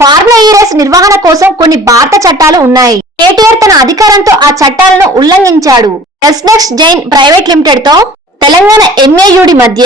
Formula ఈ race నిర్వహణ కోసం కొన్ని భారత చట్టాలు ఉన్నాయి. కేటీఆర్ తన అధికారంతో ఆ చట్టాలను ఉల్లంఘించాడు. ఎస్నెక్స్ట్ జైన్ ప్రైవేట్ లిమిటెడ్ తో తెలంగాణ ఎంఏయుడి మధ్య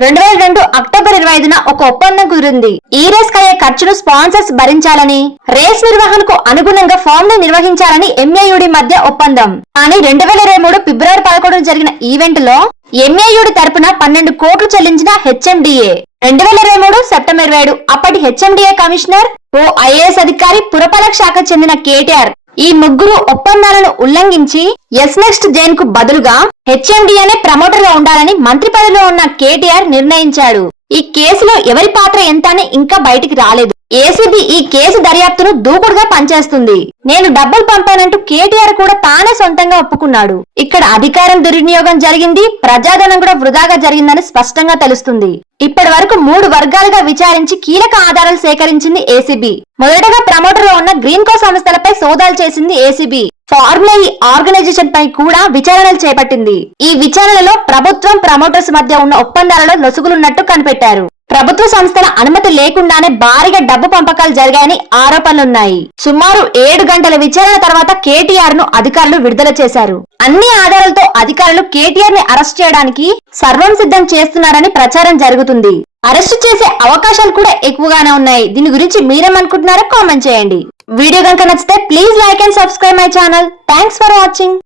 2002 అక్టోబర్ 25న ఒక ఒప్పందం కుదిరింది. ఈ రేస్ కయ్యే ఖర్చును స్పాన్సర్స్ భరించాలని, రేస్ నిర్వహణకు అనుగుణంగా ఫామ్ ను నిర్వహించాలని ఎంఏయుడి మధ్య ఒప్పందం. కానీ 2023 ఫిబ్రవరి 11న జరిగిన ఈవెంట్ లో ఎంఏయుడి తరపున 12 కోట్లు చెల్లించిన హెచ్ఎండిఏ. 2023 సెప్టెంబర్ 27 అప్పటి హెచ్ఎండిఏ కమిషనర్, ఓ ఐఏఎస్ అధికారి, పురపాలక శాఖకు చెందిన కేటీఆర్ ఈ ముగ్గురు ఒప్పందాలను ఉల్లంఘించి ఎస్నెక్స్ట్ జైన్ కు బదులుగా హెచ్ఎండిఏనే ప్రమోటర్ గా ఉండాలని మంత్రి పదవిలో ఉన్న కేటీఆర్ నిర్ణయించాడు. ఈ కేసులో ఎవరి పాత్ర ఎంత అని ఇంకా బయటికి రాలేదు. ఏసీబీ ఈ కేసు దర్యాప్తును దూకుడుగా పనిచేస్తుంది. నేను డబ్బులు పంపానంటూ కేటీఆర్ కూడా తానే సొంతంగా ఒప్పుకున్నాడు. ఇక్కడ అధికారం దుర్వినియోగం జరిగింది, ప్రజాధనం కూడా వృధాగా జరిగిందని స్పష్టంగా తెలుస్తుంది. ఇప్పటి వరకు 3 వర్గాలుగా విచారించి కీలక ఆధారాలు సేకరించింది ఏసీబీ. మొదటగా ప్రమోటర్ లో ఉన్న గ్రీన్కో సంస్థలపై సోదాలు చేసింది ఏసీబీ. ఫార్ములా ఈ ఆర్గనైజేషన్ పై కూడా విచారణలు చేపట్టింది. ఈ విచారణలో ప్రభుత్వం, ప్రమోటర్స్ మధ్య ఉన్న ఒప్పందాలలో లొసుగులున్నట్టు కనిపెట్టారు. ప్రభుత్వ సంస్థల అనుమతి లేకుండానే భారీగా డబ్బు పంపకాలు జరిగాయని ఆరోపణలున్నాయి. సుమారు 7 గంటల విచారణ తర్వాత కేటీఆర్ ను అధికారులు విడుదల చేశారు. అన్ని ఆధారాలతో అధికారులు కేటీఆర్ ని అరెస్ట్ చేయడానికి సర్వం సిద్ధం చేస్తున్నారని ప్రచారం జరుగుతుంది. అరెస్టు చేసే అవకాశాలు కూడా ఎక్కువగానే ఉన్నాయి. దీని గురించి మీరేమనుకుంటున్నారో కామెంట్ చేయండి. వీడియో కనుక నచ్చితే please like and subscribe my channel. Thanks for watching.